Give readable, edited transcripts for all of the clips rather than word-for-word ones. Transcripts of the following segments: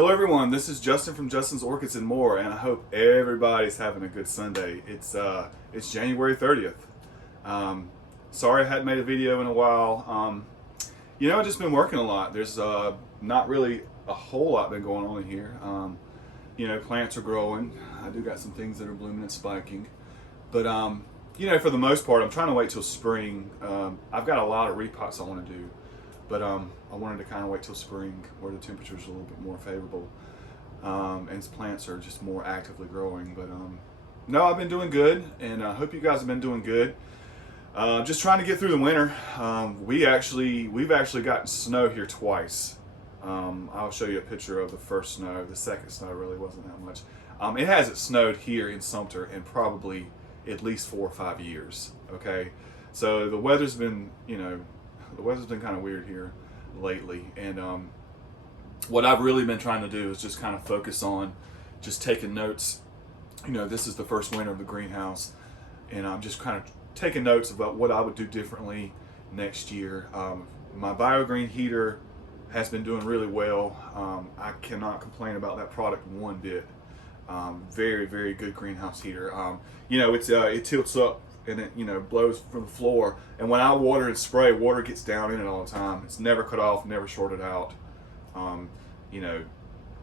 Hello everyone, this is Justin from Justin's Orchids and More, and I hope everybody's having a good Sunday. It's January 30th. Sorry I hadn't made a video in a while. I've just been working a lot. There's not really a whole lot been going on in here. Plants are growing. I do got some things that are blooming and spiking. But, for the most part, I'm trying to wait till spring. I've got a lot of repots I want to do. But I wanted to kind of wait till spring where the temperature's a little bit more favorable. And plants are just more actively growing. But no, I've been doing good, and I hope you guys have been doing good. Just trying to get through the winter. We've actually gotten snow here twice. I'll show you a picture of the first snow. The second snow really wasn't that much. It hasn't snowed here in Sumter in probably at least 4 or 5 years. Okay, so the weather's been, kind of weird here lately, and what I've really been trying to do is just kind of focus on just taking notes. This is the first winter of the greenhouse, and I'm just kind of taking notes about what I would do differently next year. My BioGreen heater has been doing really well. I cannot complain about that product one bit. Very, very good greenhouse heater. It tilts up and it blows from the floor, and when I water and spray, water gets down in it all the time. It's never cut off, never shorted out.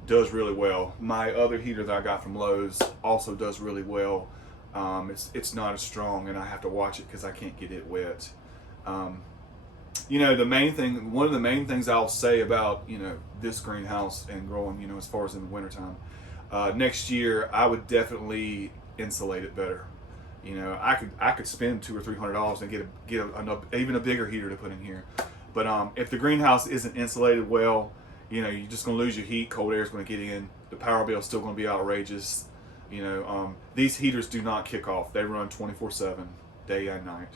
Does really well. My other heater that I got from Lowe's also does really well. It's not as strong, and I have to watch it because I can't get it wet. One of the main things I'll say about this greenhouse and growing, as far as in the wintertime, next year I would definitely insulate it better. I could spend $200 or $300 and get even a bigger heater to put in here. But if the greenhouse isn't insulated well, you're just going to lose your heat. Cold air is going to get in. The power bill is still going to be outrageous. These heaters do not kick off. They run 24/7, day and night.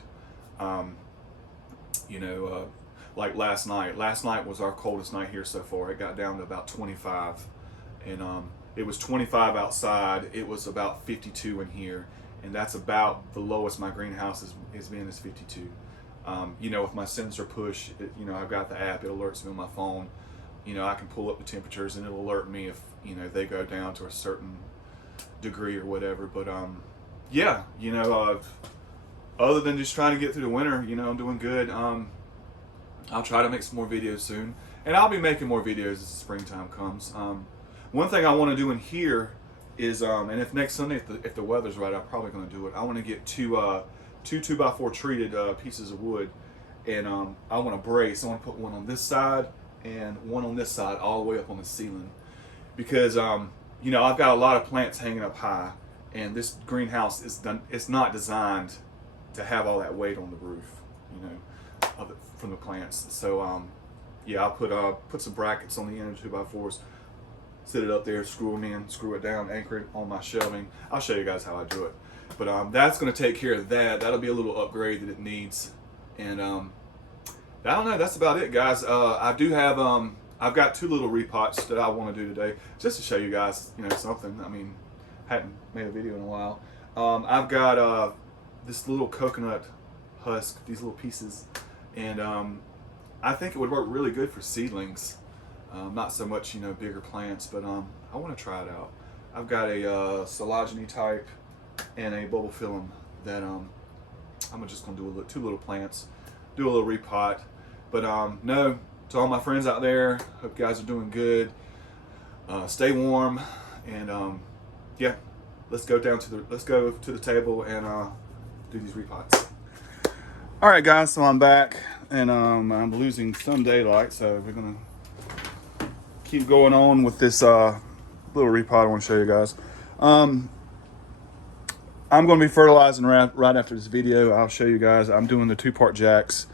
Like last night. Last night was our coldest night here so far. It got down to about 25, and it was 25 outside. It was about 52 in here. And that's about the lowest my greenhouse has been, is 52. With my sensor push, I've got the app. It alerts me on my phone. I can pull up the temperatures, and it'll alert me if they go down to a certain degree or whatever. But other than just trying to get through the winter, I'm doing good. I'll try to make some more videos soon, and I'll be making more videos as the springtime comes. One thing I want to do in here is, and if next Sunday, if the weather's right, I'm probably going to do it. I want to get two 2x4 treated pieces of wood, and I want to brace. I want to put one on this side and one on this side, all the way up on the ceiling, because I've got a lot of plants hanging up high, and this greenhouse it's not designed to have all that weight on the roof, from the plants. So I'll put some brackets on the end of 2x4s. Sit it up there, screw them in, screw it down, anchor it on my shelving. I'll show you guys how I do it. But that's going to take care of that. That'll be a little upgrade that it needs. And I don't know, that's about it, guys. I do have, I've got 2 little repots that I want to do today, just to show you guys, something. I mean, hadn't made a video in a while. I've got this little coconut husk, these little pieces, and I think it would work really good for seedlings. Not so much, bigger plants, but I want to try it out. I've got a Silogeny type and a Bulbophyllum that I'm just going to do 2 little plants, do a little repot. But no, to all my friends out there, hope you guys are doing good. Stay warm, and let's go to the table and do these repots. All right, guys, so I'm back, and I'm losing some daylight, so we're gonna keep going on with this little repot I want to show you guys. I'm going to be fertilizing right after this video. I'll show you guys. I'm doing the 2-part jacks,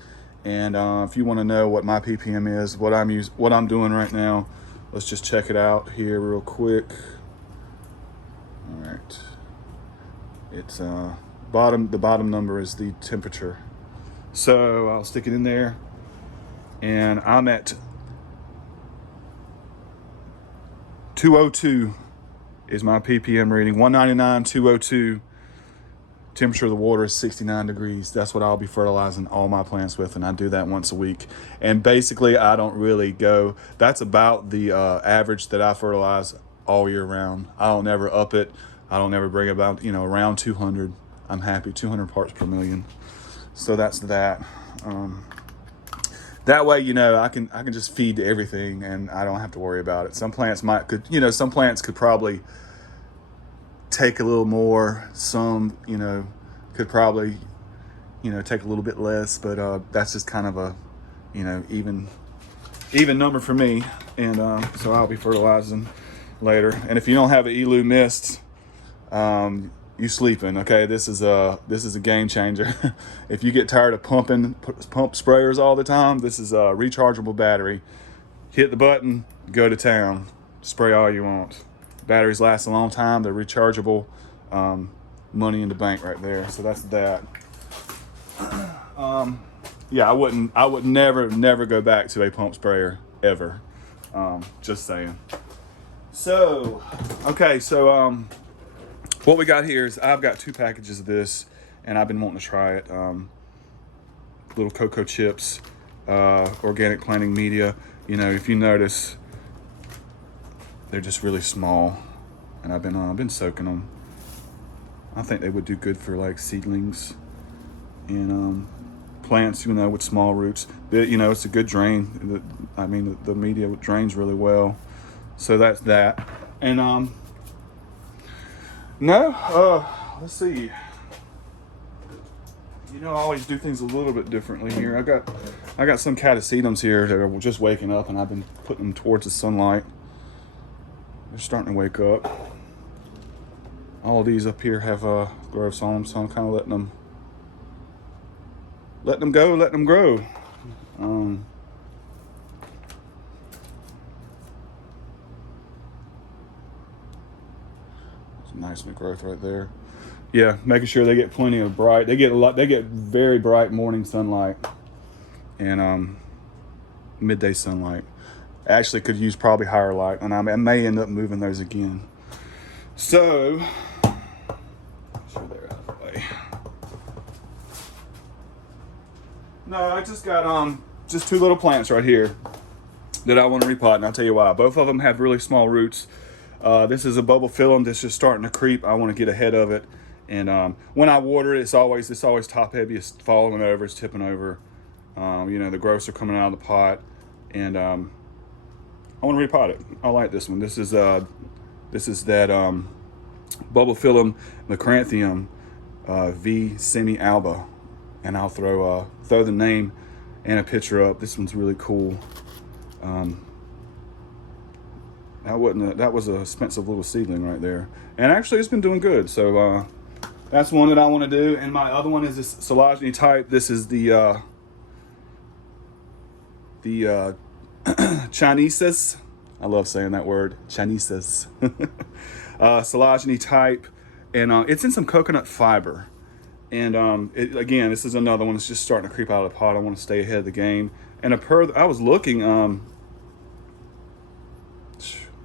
and if you want to know what my ppm is, what I'm doing right now, let's just check it out here real quick. All right, it's the bottom number is the temperature, so I'll stick it in there, and I'm at 202 is my ppm reading. 199, 202 temperature of the water is 69 degrees. That's what I'll be fertilizing all my plants with, and I do that once a week. And basically, I don't really go. That's about the average that I fertilize all year round. I don't never up it. I don't never bring about, you know, around 200. I'm happy, 200 parts per million. So that's that. That way, you know, I can just feed to everything, and I don't have to worry about it. Some plants some plants could probably take a little more. Some, you know, could probably, you know, take a little bit less. But that's just kind of a, you know, even number for me. And so I'll be fertilizing later. And if you don't have an ELU mist, you sleeping, okay? This is a game changer. If you get tired of pump sprayers all the time, this is a rechargeable battery. Hit the button, go to town, spray all you want. Batteries last a long time. They're rechargeable. Money in the bank right there. So that's that. Yeah, I would never go back to a pump sprayer ever. Just saying. So, okay, so what we got here is I've got 2 packages of this, and I've been wanting to try it. Little cocoa chips, organic planting media. You know, if you notice, they're just really small, and I've been soaking them. I think they would do good for like seedlings and plants, you know, with small roots. But, you know, it's a good drain. I mean, the media drains really well. So that's that. And let's see. You know, I always do things a little bit differently here. I got some catasetums here that are just waking up, and I've been putting them towards the sunlight. They're starting to wake up. All of these up here have growths on them, so I'm kind of letting them go, letting them grow. Nice new growth right there. Yeah, making sure they get plenty of bright. They get very bright morning sunlight and midday sunlight. Actually, could use probably higher light, and I may end up moving those again. So, sure they're out of the way. No, I just got just 2 little plants right here that I want to repot, and I'll tell you why. Both of them have really small roots. This is a bubble phyllum that's just starting to creep. I want to get ahead of it, and when I water it, it's always top heavy. It's falling over, it's tipping over. You know, the growths are coming out of the pot, and I want to repot it. I like this one. This is that bubble phyllum macranthium V semi-alba, and I'll throw the name and a picture up. This one's really cool. That was an expensive little seedling right there, and actually it's been doing good. So that's one that I want to do. And my other one is this Silageny type. This is the Chinesis. I love saying that word, Chinesis. Silageny type, and it's in some coconut fiber. And again, this is another one that's just starting to creep out of the pot. I want to stay ahead of the game. And I was looking.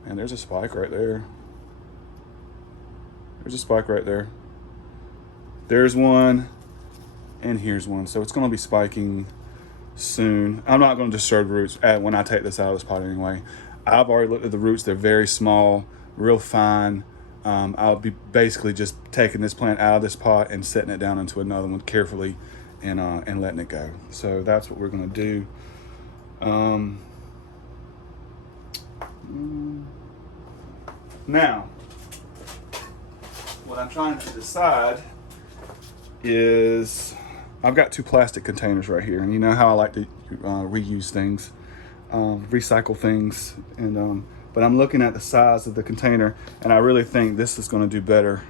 And there's a spike right there. There's a spike right there. There's one, and here's one. So it's going to be spiking soon. I'm not going to disturb the roots when I take this out of this pot anyway. I've already looked at the roots. They're very small, real fine. I'll be basically just taking this plant out of this pot and setting it down into another one carefully, and letting it go. So that's what we're going to do. Now, what I'm trying to decide is I've got 2 plastic containers right here, and you know how I like to reuse things, recycle things, and but I'm looking at the size of the container, and I really think this is going to do better.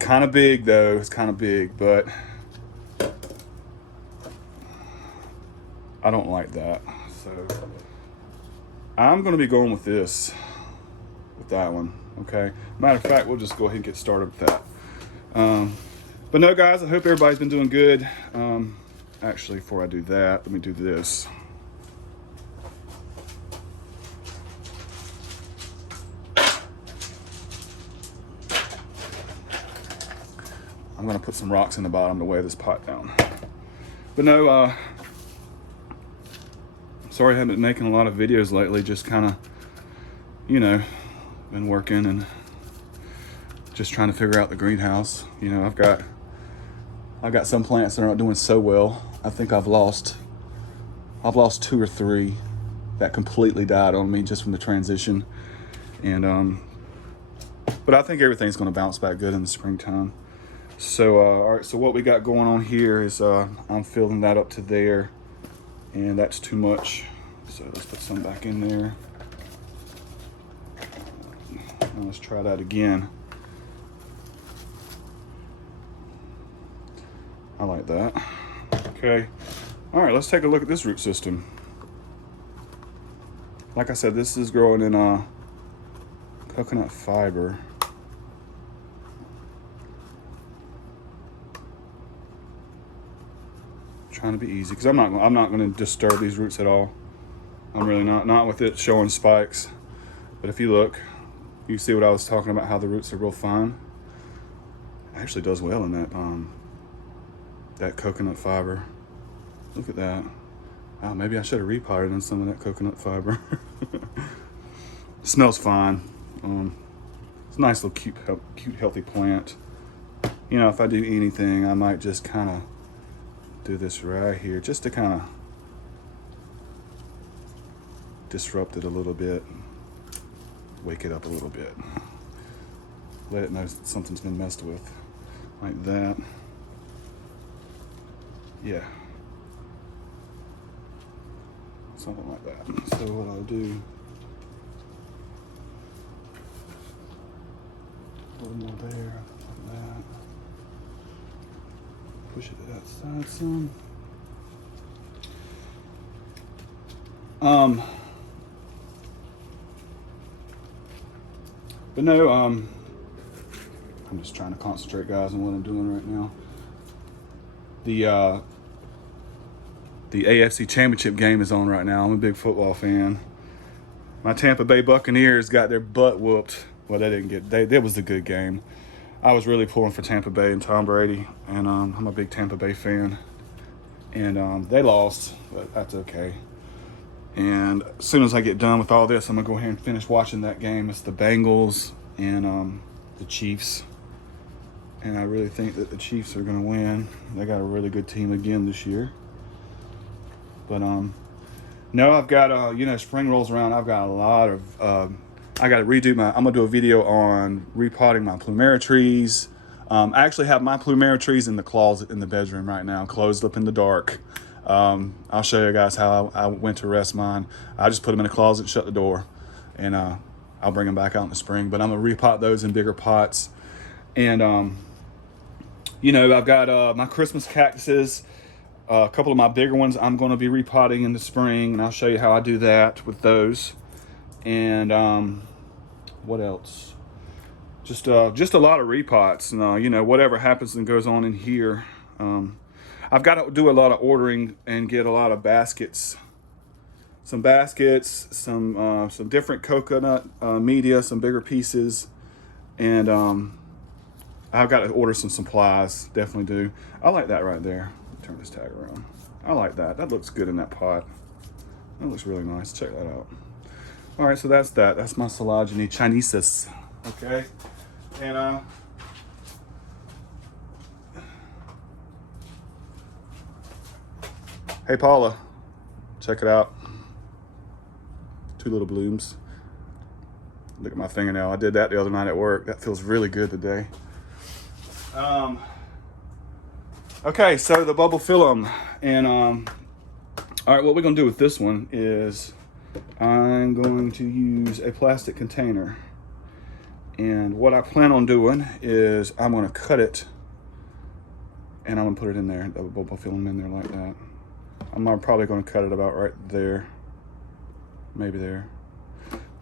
Kind of big though, it's kind of big, but I don't like that. So I'm going to be going with this, with that one. Okay. Matter of fact, we'll just go ahead and get started with that. But no, guys, I hope everybody's been doing good. Actually, before I do that, let me do this. I'm I'm gonna put some rocks in the bottom to weigh this pot down. But no, sorry I haven't been making a lot of videos lately, just kind of, you know, been working and just trying to figure out the greenhouse. You know, I've got some plants that aren't doing so well. I think I've lost 2 or 3 that completely died on me just from the transition. And but I think everything's going to bounce back good in the springtime. So all right, so what we got going on here is I'm filling that up to there, and that's too much. So let's put some back in there. Now let's try that again. I like that. Okay. All right, let's take a look at this root system. Like I said, this is growing in coconut fiber. Trying to be easy because I'm not going to disturb these roots at all. I'm really not with it showing spikes. But if you look, you see what I was talking about, how the roots are real fine. It actually does well in that coconut fiber. Look at that. Wow, maybe I should have repotted in some of that coconut fiber. It smells fine. It's a nice little cute healthy plant. You know, if I do anything, I might just kind of do this right here just to kind of disrupt it a little bit, wake it up a little bit, let it know something's been messed with, like that. Yeah, something like that. So what I'll do, a little more there, like that. Push it to that side some. But no, I'm just trying to concentrate, guys, on what I'm doing right now. The AFC Championship game is on right now. I'm a big football fan. My Tampa Bay Buccaneers got their butt whooped. Well, they didn't get. That was a good game. I was really pulling for Tampa Bay and Tom Brady, and I'm a big Tampa Bay fan. And they lost, but that's okay. And as soon as I get done with all this, I'm gonna go ahead and finish watching that game. It's the Bengals and the Chiefs, and I really think that the Chiefs are gonna win. They got a really good team again this year. But no, I've got you know, spring rolls around. I've got a lot of I got to redo I'm gonna do a video on repotting my plumeria trees. I actually have my plumeria trees in the closet in the bedroom right now, closed up in the dark. I'll show you guys how I went to rest mine. I just put them in a closet and shut the door, and I'll bring them back out in the spring. But I'm gonna repot those in bigger pots. And you know, I've got my Christmas cactuses. A couple of my bigger ones I'm going to be repotting in the spring, and I'll show you how I do that with those. And what else? Just a lot of repots. And you know, whatever happens and goes on in here. I've got to do a lot of ordering and get a lot of baskets. Some baskets, some different coconut media, some bigger pieces, and I've got to order some supplies. Definitely do. I like that right there. Turn this tag around. I like that. That looks good in that pot. That looks really nice. Check that out. All right, so that's that. That's my Silagene chinesis. Okay, and hey Paula, check it out. 2 little blooms. Look at my fingernail. I did that the other night at work. That feels really good today. Okay, so the bubble phylum, and all right, what we're gonna do with this one is I'm going to use a plastic container, and what I plan on doing is I'm gonna cut it, and I'm gonna put it in there, the bubble phylum in there like that. I'm probably gonna cut it about right there, maybe there.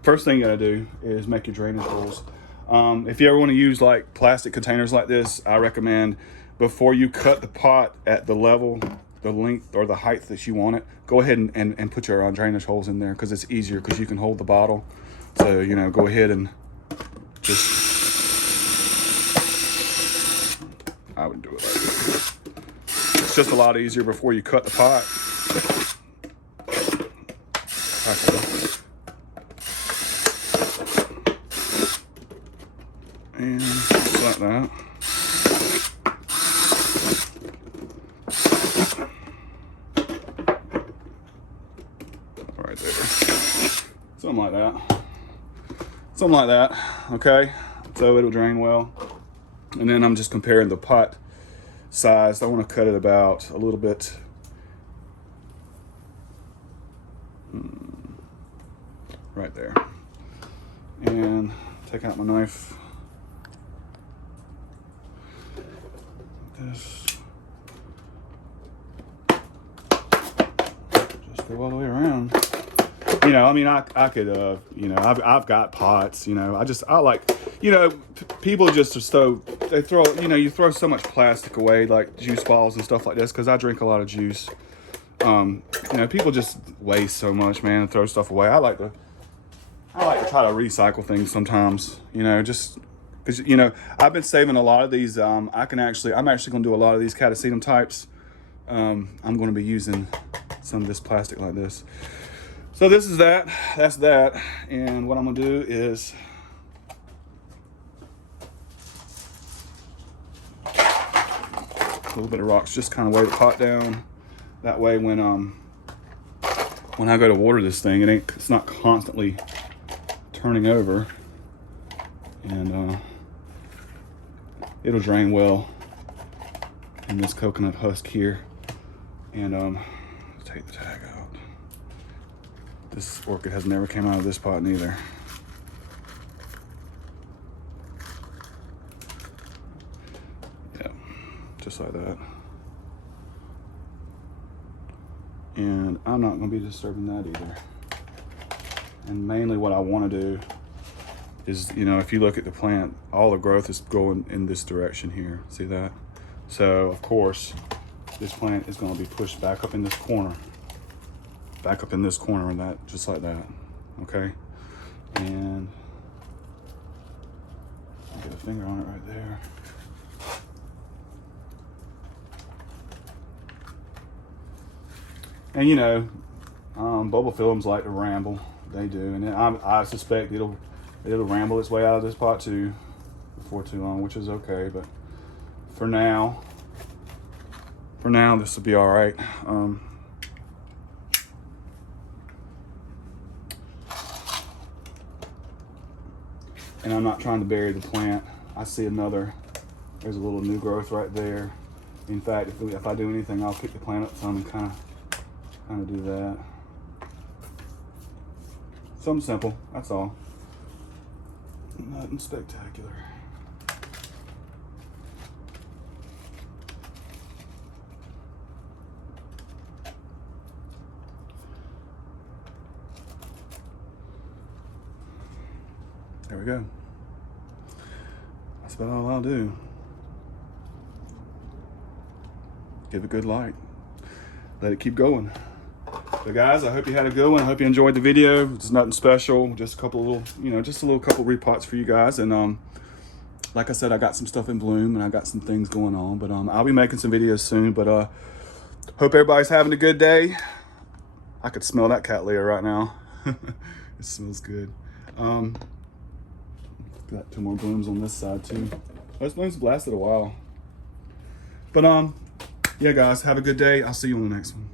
First thing you gotta do is make your drainage holes. If you ever want to use like plastic containers like this, I recommend before you cut the pot at the level, the length or the height that you want it, go ahead and put your drainage holes in there, because it's easier, because you can hold the bottle. So, you know, go ahead and just, I would it's just a lot easier before you cut the pot. And just like that. Right there. Something like that. Something like that, okay? So it'll drain well. And then I'm just comparing the pot size. I want to cut it about a little bit. Right there. And take out my knife. This. Just go all the way around. You know, I mean, I could, you know, I've got pots, you know, I like, you know, people just they throw, you know, you throw so much plastic away, like juice bottles and stuff like this, because I drink a lot of juice. You know, people just waste so much, man, and throw stuff away. I like to try to recycle things sometimes, you know, just because, you know, I've been saving a lot of these. I'm actually going to do a lot of these catacetum types. I'm going to be using some of this plastic like this. So this is that, that's that. And what I'm going to do is a little bit of rocks, just kind of weigh the pot down. That way when I go to water this thing, it's not constantly turning over, and it'll drain well in this coconut husk here. And take the tag out. This orchid has never came out of this pot neither. Yeah, just like that. And I'm not going to be disturbing that either. And mainly what I want to do is, you know, if you look at the plant, all the growth is going in this direction here. See that? So, of course, this plant is going to be pushed back up in this corner. Back up in this corner, and that, just like that. Okay? And I'll get a finger on it right there. And you know, bulbophilia films like to ramble. They do, and I suspect it'll ramble its way out of this pot too before too long, which is okay. But for now, this will be all right. And I'm not trying to bury the plant. I see there's a little new growth right there. In fact, if I do anything, I'll pick the plant up some and kind of do that. Something simple, that's all. Nothing spectacular. There we go. That's about all I'll do. Give it good light. Let it keep going. So guys, I hope you had a good one. I hope you enjoyed the video. It's nothing special. Just a couple of little, you know, just a little couple repots for you guys. And like I said, I got some stuff in bloom and I got some things going on. But I'll be making some videos soon. But hope everybody's having a good day. I could smell that cattleya right now. It smells good. Got 2 more blooms on this side too. Those blooms have lasted a while. But yeah guys, have a good day. I'll see you on the next one.